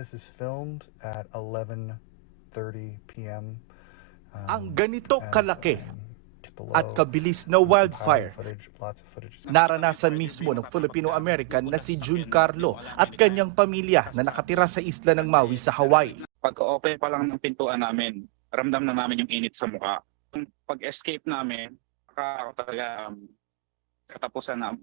This is filmed at 11:30 p.m. Ang ganito as kalaki I'm below at kabilis na compiling wildfire, lots of footage. naranasan mismo ng Filipino-American na si June Carlo at kanyang pamilya na nakatira sa isla ng Maui sa Hawaii. Pagka-open pa lang ng pintuan namin, ramdam na namin yung init sa mukha. Yung pag-escape namin, talaga katapusan na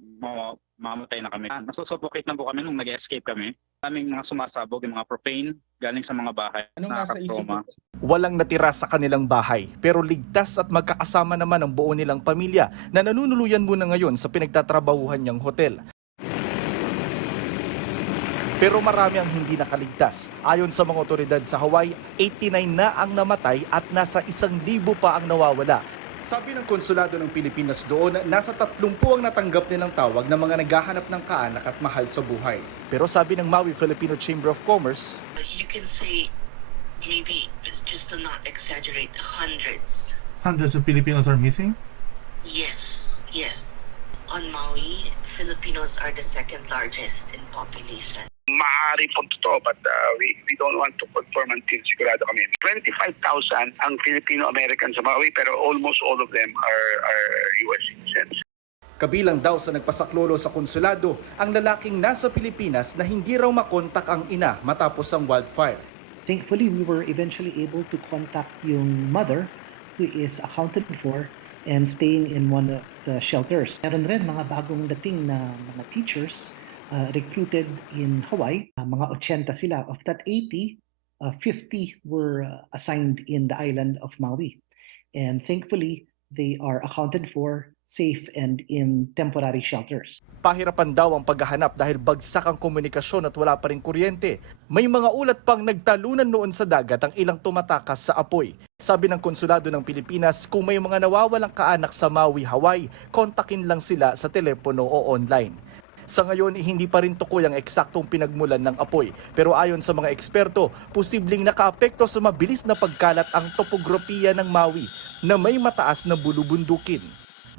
mamatay na kami. Nasusuffocate na po kami nung nag-escape kami. Daming mga sumasabog, yung mga propane galing sa mga bahay. Anong nasa isip mo? Walang natira sa kanilang bahay pero ligtas at magkakasama naman ang buo nilang pamilya na nanunuluyan muna ngayon sa pinagtatrabahuhan niyang hotel. Pero marami ang hindi nakaligtas. Ayon sa mga otoridad sa Hawaii, 89 na ang namatay at nasa 1,000 pa ang nawawala. Sabi ng konsulado ng Pilipinas doon, nasa 30 ang natanggap nilang tawag ng mga naghahanap ng kaanak at mahal sa buhay. Pero sabi ng Maui Filipino Chamber of Commerce, you can say maybe just to not exaggerate, hundreds. Hundreds of Filipinos are missing? Yes. On Maui, Filipinos are the second largest in population. Maaari po totoo, but we don't want to confirm until sigurado kami. 25,000 ang Filipino-Americans sa Maui, pero almost all of them are US citizens. kabilang daw sa nagpasaklolo sa konsulado ang lalaking nasa Pilipinas na hindi raw makontak ang ina matapos ang wildfire. Thankfully, we were eventually able to contact yung mother who is accounted for and staying in one of the shelters. Meron rin mga bagong dating na mga teachers recruited in Hawaii. Mga 80 sila. Of that 80, 50 were assigned in the island of Maui. And thankfully, they are accounted for, safe, and in temporary shelters. Pahirapan daw ang paghahanap dahil bagsak ang komunikasyon at wala pa rin kuryente. May mga ulat pang nagtalunan noon sa dagat ang ilang tumatakas sa apoy. Sabi ng konsulado ng Pilipinas, kung may mga nawawalang kaanak sa Maui, Hawaii, kontakin lang sila sa telepono o online. Sa ngayon, hindi pa rin tukoy ang eksaktong pinagmulan ng apoy. Pero ayon sa mga eksperto, posibleng nakaapekto sa mabilis na pagkalat ang topografiya ng Maui na may mataas na bulubundukin.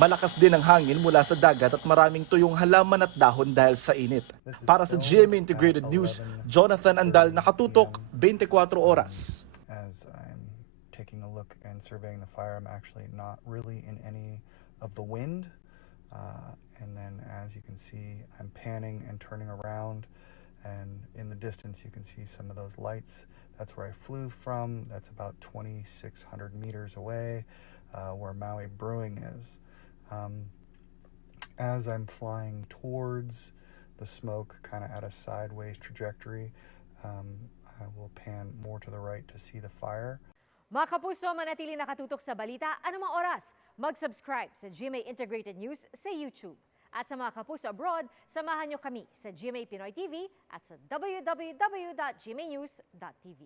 Malakas din ang hangin mula sa dagat at maraming tuyong halaman at dahon dahil sa init. Para sa GMA Integrated News, Jonathan Andal, nakatutok 24 oras. As I'm taking a look and surveying the fire, I'm actually not really in any of the wind. And then as you can see, I'm panning and turning around, and in the distance you can see some of those lights. That's where I flew from. That's about 2,600 meters away, where Maui Brewing is. As I'm flying towards the smoke, kind of at a sideways trajectory, I will pan more to the right to see the fire. Mga kapuso, manatili nakatutok sa balita anumang oras. Mag-subscribe sa GMA Integrated News sa YouTube. At sa mga kapuso abroad, samahan nyo kami sa GMA Pinoy TV at sa www.gmanews.tv.